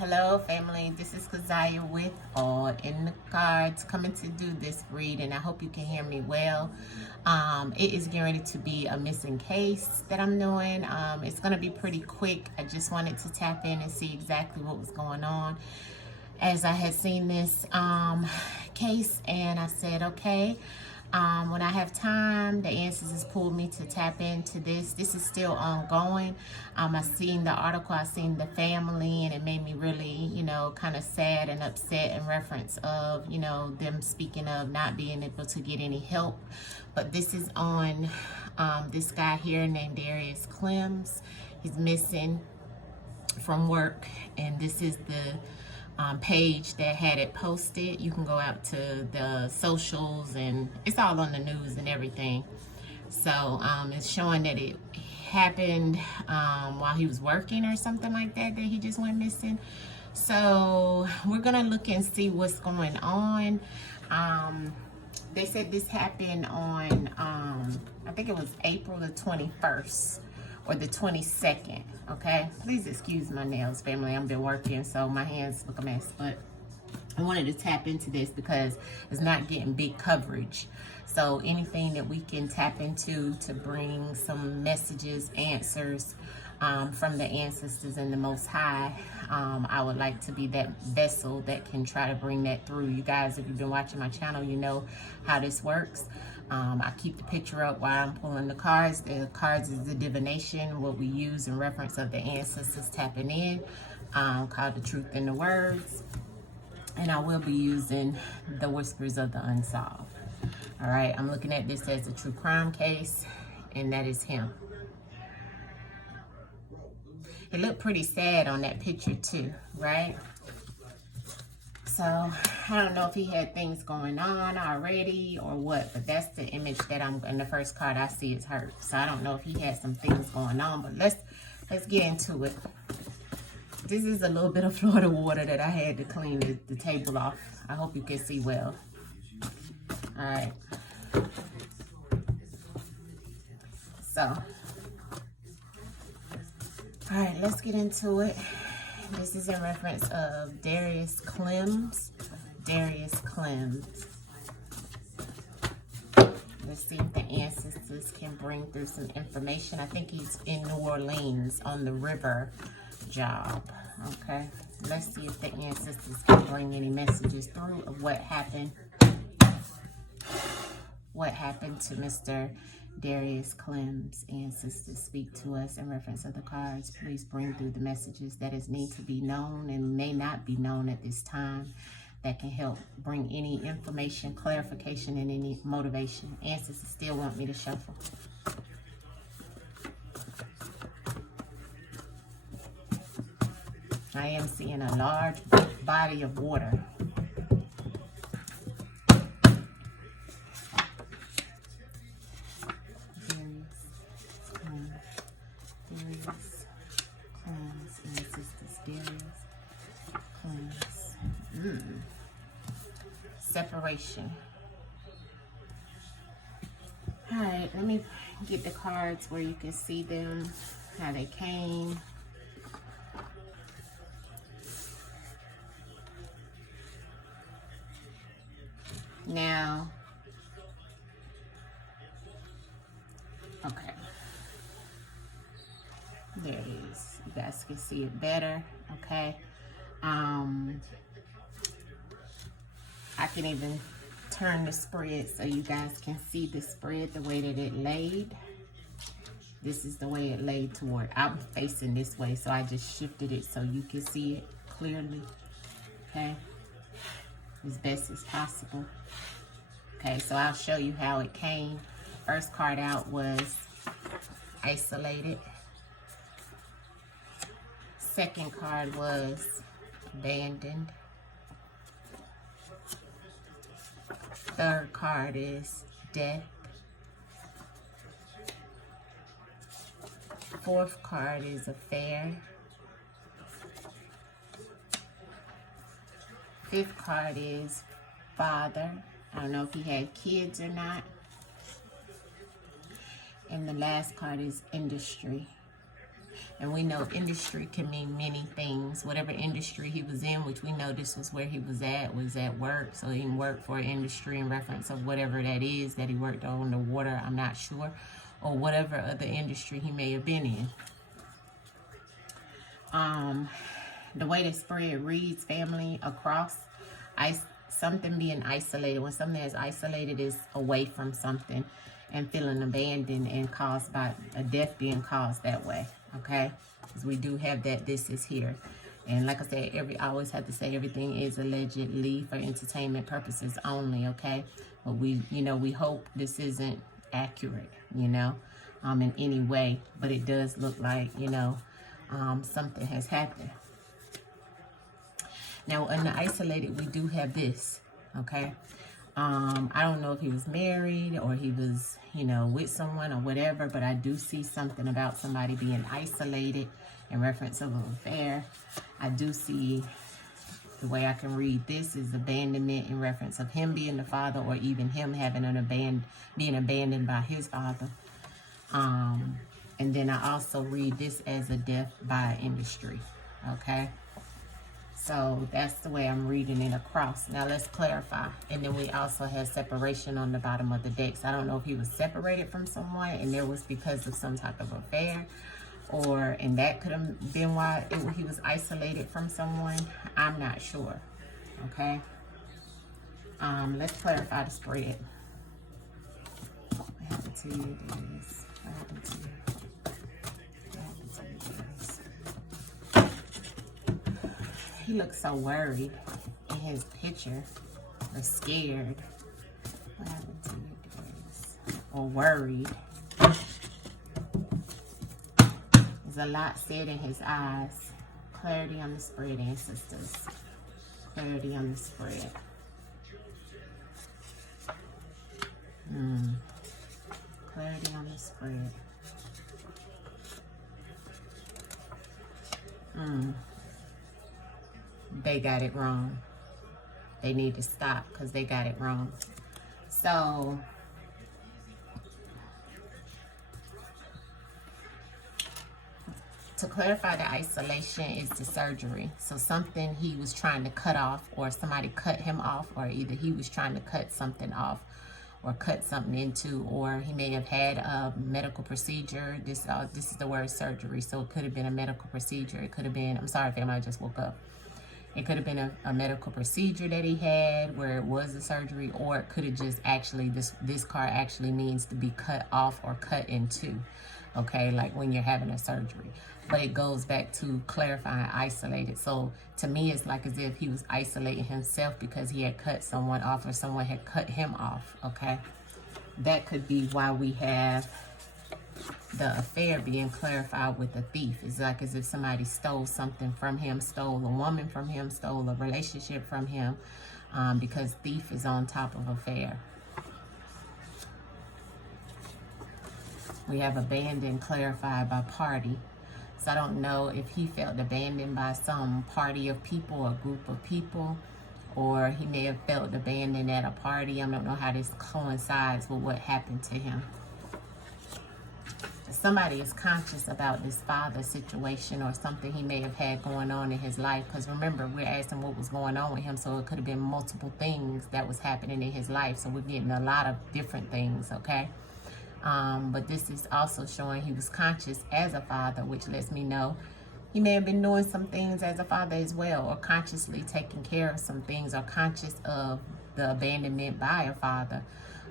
Hello family, this is Kazaya with All in the Cards, coming to do this reading. I hope you can hear me well. It is getting ready to be a missing case that I'm doing. It's going to be pretty quick. I just wanted to tap in and see exactly what was going on, as I had seen this case, and I said, okay, when I have time, the Ancestors has pulled me to tap into this. This is still ongoing. I seen the article, I seen the family, and it made me really, kind of sad and upset in reference of, them speaking of not being able to get any help. But this is on this guy here named Darius Clem. He's missing from work, and this is the page that had it posted. You can go out to the socials, and it's all on the news and everything. So it's showing that it happened while he was working or something like that he just went missing. So we're gonna look and see what's going on. They said this happened on I think it was April the 21st or the 22nd. Okay, please excuse my nails, family. I've been working, so my hands look a mess, but I wanted to tap into this because it's not getting big coverage. So anything that we can tap into to bring some messages, answers from the Ancestors and the Most High, I would like to be that vessel that can try to bring that through. You guys, if you've been watching my channel, you know how this works. I keep the picture up while I'm pulling the cards. The cards is the divination, what we use in reference of the Ancestors tapping in, called The Truth in the Words. And I will be using the Whispers of the Unsolved. All right, I'm looking at this as a true crime case, and that is him. It looked pretty sad on that picture too, right? So I don't know if he had things going on already or what, but that's the image that in the first card I see is hurt. So I don't know if he had some things going on, but let's get into it. This is a little bit of Florida water that I had to clean the table off. I hope you can see well. All right. So, all right, let's get into it. This is in reference of Darius Clem. Darius Clem. Let's see if the Ancestors can bring through some information. I think he's in New Orleans on the river job. Okay, let's see if the Ancestors can bring any messages through of what happened. What happened to Mr. Darius Clem's Ancestors? Speak to us in reference of the cards. Please bring through the messages that is need to be known and may not be known at this time, that can help bring any information, clarification, and any motivation. Ancestors still want me to shuffle. I am seeing a large body of water. Separation. All right, let me get the cards where you can see them, how they came. Now, okay, there it is. You guys can see it better. Okay. I can even turn the spread so you guys can see the spread the way that it laid. This is the way it laid toward. I'm facing this way, so I just shifted it so you can see it clearly. Okay, as best as possible. Okay, so I'll show you how it came. First card out was isolated. Second card was abandoned. Third card is death. Fourth card is affair. Fifth card is father. I don't know if he had kids or not. And the last card is industry. And we know industry can mean many things. Whatever industry he was in, which we know this was where he was at work. So he worked for industry in reference of whatever that is that he worked on, the water, I'm not sure. Or whatever other industry he may have been in. The way the spread reads, family, across, something being isolated. When something is isolated, is away from something and feeling abandoned and caused by a death being caused that way. Okay, because we do have that. This is here, and like I said, I always have to say everything is allegedly for entertainment purposes only. Okay, but we hope this isn't accurate, in any way, but it does look like something has happened. Now in the isolated, we do have this. Okay, I don't know if he was married or he was with someone or whatever, but I do see something about somebody being isolated in reference of an affair. I do see, the way I can read this is abandonment in reference of him being the father, or even him having being abandoned by his father. And then I also read this as a death by industry. Okay, so that's the way I'm reading it across. Now let's clarify. And then we also have separation on the bottom of the decks. I don't know if he was separated from someone and there was because of some type of affair, and that could have been why he was isolated from someone. I'm not sure. Okay, let's clarify the spread. What happened to you, Darius? What happened to you? He looks so worried in his picture, or scared. What happened to you, Darius? Or worried. There's a lot said in his eyes. Clarity on the spread, ancestors. Clarity on the spread. Clarity on the spread. They got it wrong. They need to stop because they got it wrong. So to clarify, the isolation is the surgery. So something he was trying to cut off, or somebody cut him off, or either he was trying to cut something off or cut something into, or he may have had a medical procedure. This is the word surgery. So it could have been a medical procedure. It could have been, I'm sorry family, I just woke up. It could have been a medical procedure that he had where it was a surgery, or it could have just actually, this card actually means to be cut off or cut into, okay, like when you're having a surgery. But it goes back to clarifying isolated. So to me, it's like as if he was isolating himself because he had cut someone off or someone had cut him off, okay? That could be why we have the affair being clarified with the thief. It's like as if somebody stole something from him, stole a woman from him, stole a relationship from him, because thief is on top of affair. We have abandoned clarified by party. So I don't know if he felt abandoned by some party of people, a group of people, or he may have felt abandoned at a party. I don't know how this coincides with what happened to him. Somebody is conscious about this father situation or something he may have had going on in his life. Because remember, we're asking what was going on with him. So it could have been multiple things that was happening in his life. So we're getting a lot of different things, okay? But this is also showing he was conscious as a father, which lets me know he may have been doing some things as a father as well, or consciously taking care of some things, or conscious of the abandonment by a father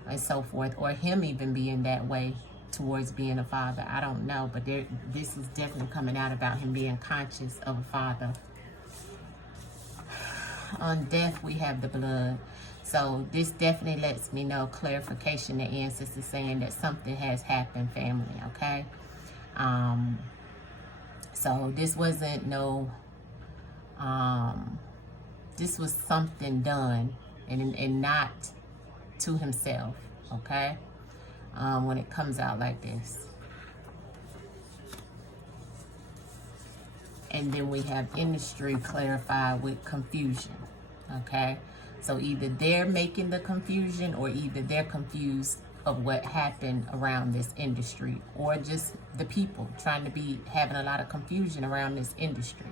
and so forth, or him even being that way towards being a father. I don't know, but this is definitely coming out about him being conscious of a father. On death, we have the blood. So this definitely lets me know clarification. The ancestors saying that something has happened, family, okay? So this wasn't no, this was something done and not to himself, okay? When it comes out like this. And then we have industry clarified with confusion, okay? So either they're making the confusion or either they're confused of what happened around this industry, or just the people trying to be having a lot of confusion around this industry.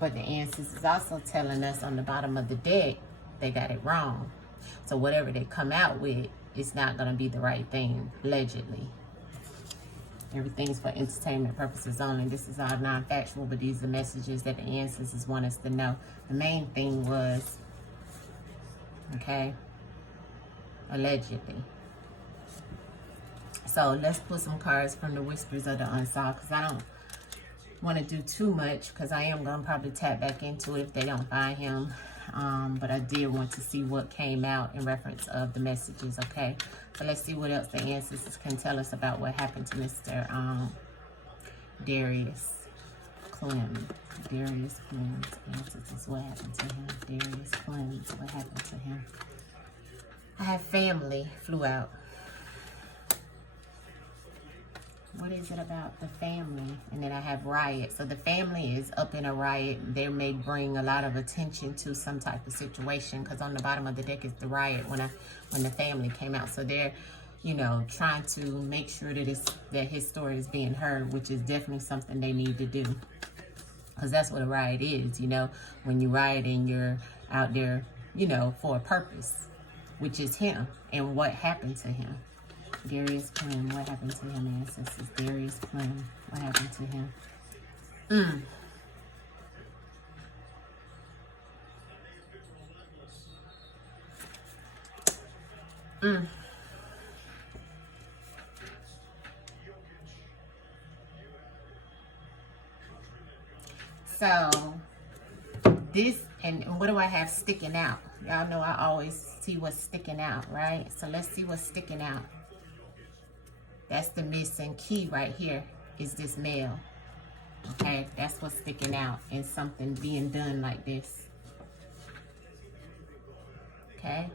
But the ancestors is also telling us on the bottom of the deck, they got it wrong. So whatever they come out with, it's not going to be the right thing, allegedly. Everything's for entertainment purposes only. This is all non-factual, but these are messages that the ancestors want us to know. The main thing was, okay, allegedly. So let's pull some cards from the Whispers of the Unsolved, because I don't want to do too much, because I am going to probably tap back into it if they don't find him. But I did want to see what came out in reference of the messages, okay? So let's see what else the ancestors can tell us about what happened to Mr. Darius Clem. Darius Clem's ancestors, what happened to him? Darius Clem's, what happened to him? I have family flew out. What is it about the family? And then I have riot. So the family is up in a riot. They may bring a lot of attention to some type of situation, because on the bottom of the deck is the riot when the family came out. So they're, you know, trying to make sure that his story is being heard, which is definitely something they need to do. Because that's what a riot is, you know. When you riot and you're out there, you know, for a purpose, which is him. And what happened to him? Darius Clem, what happened to him, ancestors? Darius Clem, what happened to him? So, this, and what do I have sticking out? Y'all know I always see what's sticking out, right? So let's see what's sticking out. That's the missing key right here, is this male. Okay, that's what's sticking out in something being done like this. Okay?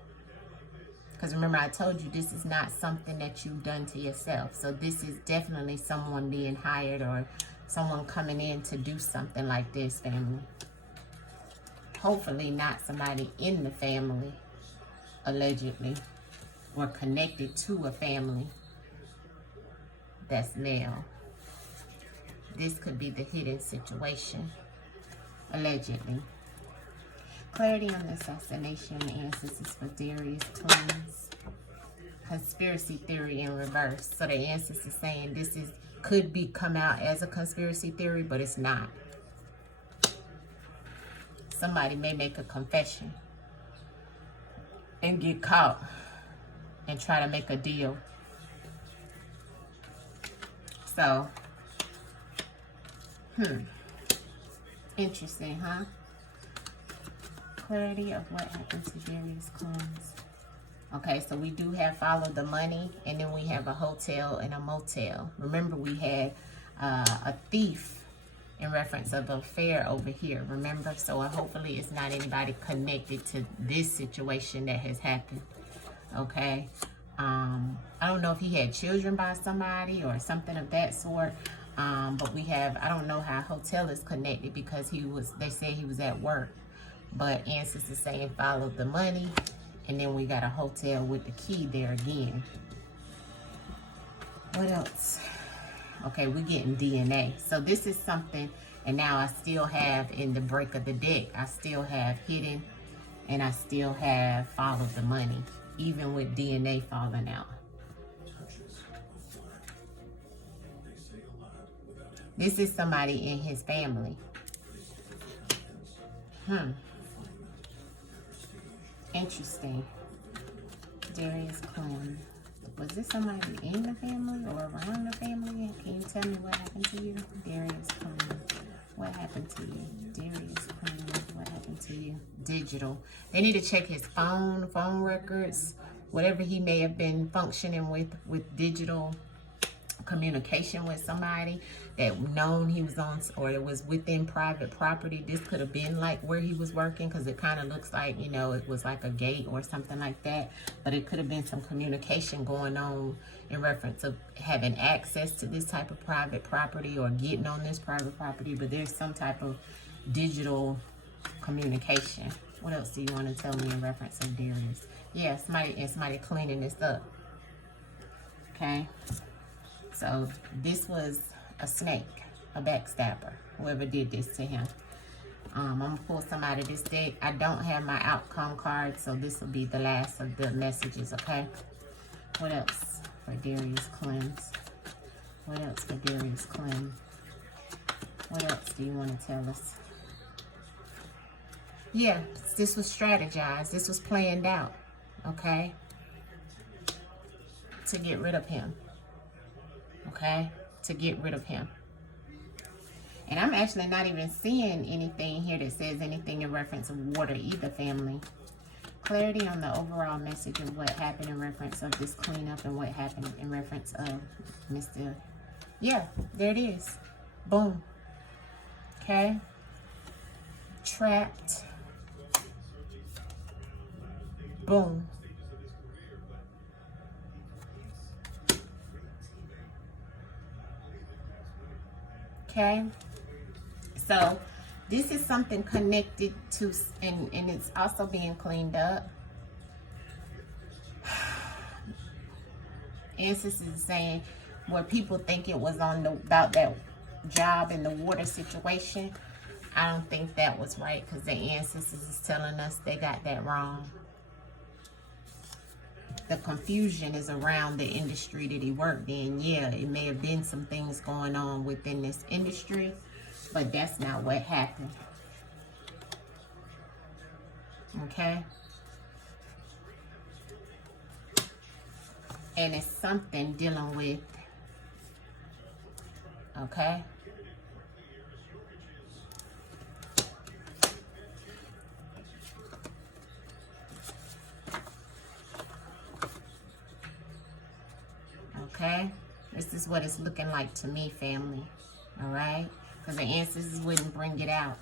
Because remember, I told you this is not something that you've done to yourself. So this is definitely someone being hired, or someone coming in to do something like this, family. Hopefully not somebody in the family, allegedly, or connected to a family that's male. This could be the hidden situation, allegedly. Clarity on the assassination ancestors for Darius Clem's. Conspiracy theory in reverse. So the ancestors saying this could be come out as a conspiracy theory, but it's not. Somebody may make a confession and get caught and try to make a deal. So, interesting, huh? Clarity of what happened to Darius Clem's. Okay, so we do have follow the money, and then we have a hotel and a motel. Remember, we had a thief in reference of affair over here, remember? So hopefully it's not anybody connected to this situation that has happened, okay? I don't know if he had children by somebody or something of that sort, but we have, I don't know how hotel is connected, because they said he was at work, but ancestors saying follow the money, and then we got a hotel with the key there again. What else? Okay, we're getting DNA. So this is something, and now I still have in the break of the deck, I still have hidden, and I still have follow the money, even with DNA falling out. This is somebody in his family. Interesting. Darius Clem. Was this somebody in the family or around the family? Can you tell me what happened to you? Darius Clem. What happened to you? Darius Clem. What happened to you? Digital. They need to check his phone records, whatever he may have been functioning with digital communication with somebody that known he was on, or it was within private property. This could have been like where he was working, because it kind of looks like, you know, it was like a gate or something like that, but it could have been some communication going on in reference of having access to this type of private property or getting on this private property. But there's some type of digital communication. What else do you want to tell me in reference of Darius? Yeah, somebody cleaning this up. Okay. So this was a snake, a backstabber, whoever did this to him. I'm going to pull some out of this deck. I don't have my outcome card, so this will be the last of the messages, okay? What else for Darius Clem? What else for Darius Clem? What else do you want to tell us? Yeah, this was strategized. This was planned out, okay? To get rid of him, okay? To get rid of him. And I'm actually not even seeing anything here that says anything in reference of water either, family. Clarity on the overall message of what happened in reference of this cleanup and what happened in reference of Mr. Yeah, there it is. Boom. Okay. Trapped. Boom. Okay. So this is something connected to, and it's also being cleaned up. Ancestors is saying where people think it was on about that job in the water situation. I don't think that was right, because the ancestors is telling us they got that wrong. The confusion is around the industry that he worked in. Yeah, it may have been some things going on within this industry, but that's not what happened. Okay? And it's something dealing with, okay? Okay? This is what it's looking like to me, family. All right? Because the ancestors wouldn't bring it out.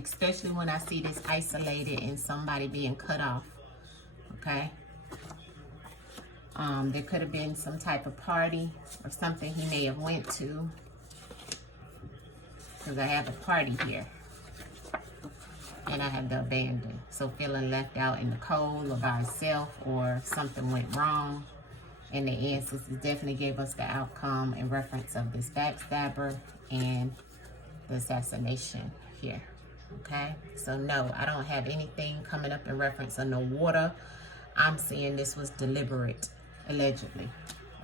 Especially when I see this isolated and somebody being cut off. Okay? There could have been some type of party or something he may have went to. Because I have a party here. And I have the abandoned. So feeling left out in the cold or by itself, or something went wrong. And the ancestors definitely gave us the outcome in reference of this backstabber and the assassination here. Okay, so no, I don't have anything coming up in reference of no water. I'm seeing this was deliberate, allegedly.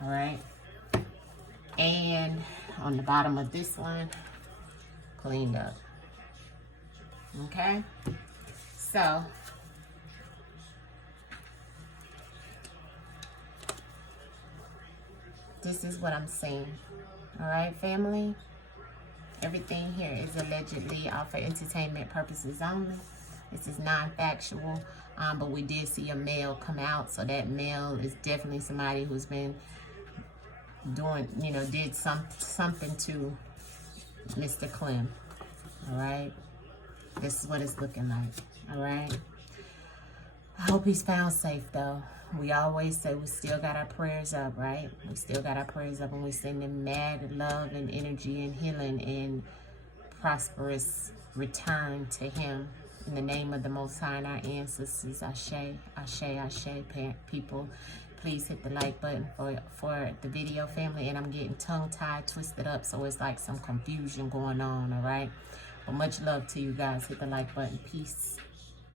All right, and on the bottom of this one, cleaned up. Okay, so this is what I'm seeing. All right, family. Everything here is allegedly all for entertainment purposes only. This is non-factual, but we did see a male come out, so that male is definitely somebody who's been doing, did something to Mr. Clem. All right, this is what it's looking like. All right, I hope he's found safe though. We always say we still got our prayers up, right? We still got our prayers up, and we send them mad love and energy and healing and prosperous return to him. In the name of the Most High and our ancestors, Ashe, Ashe, Ashe, people. Please hit the like button for the video, family. And I'm getting tongue-tied, twisted up, so it's like some confusion going on, all right? But much love to you guys. Hit the like button. Peace.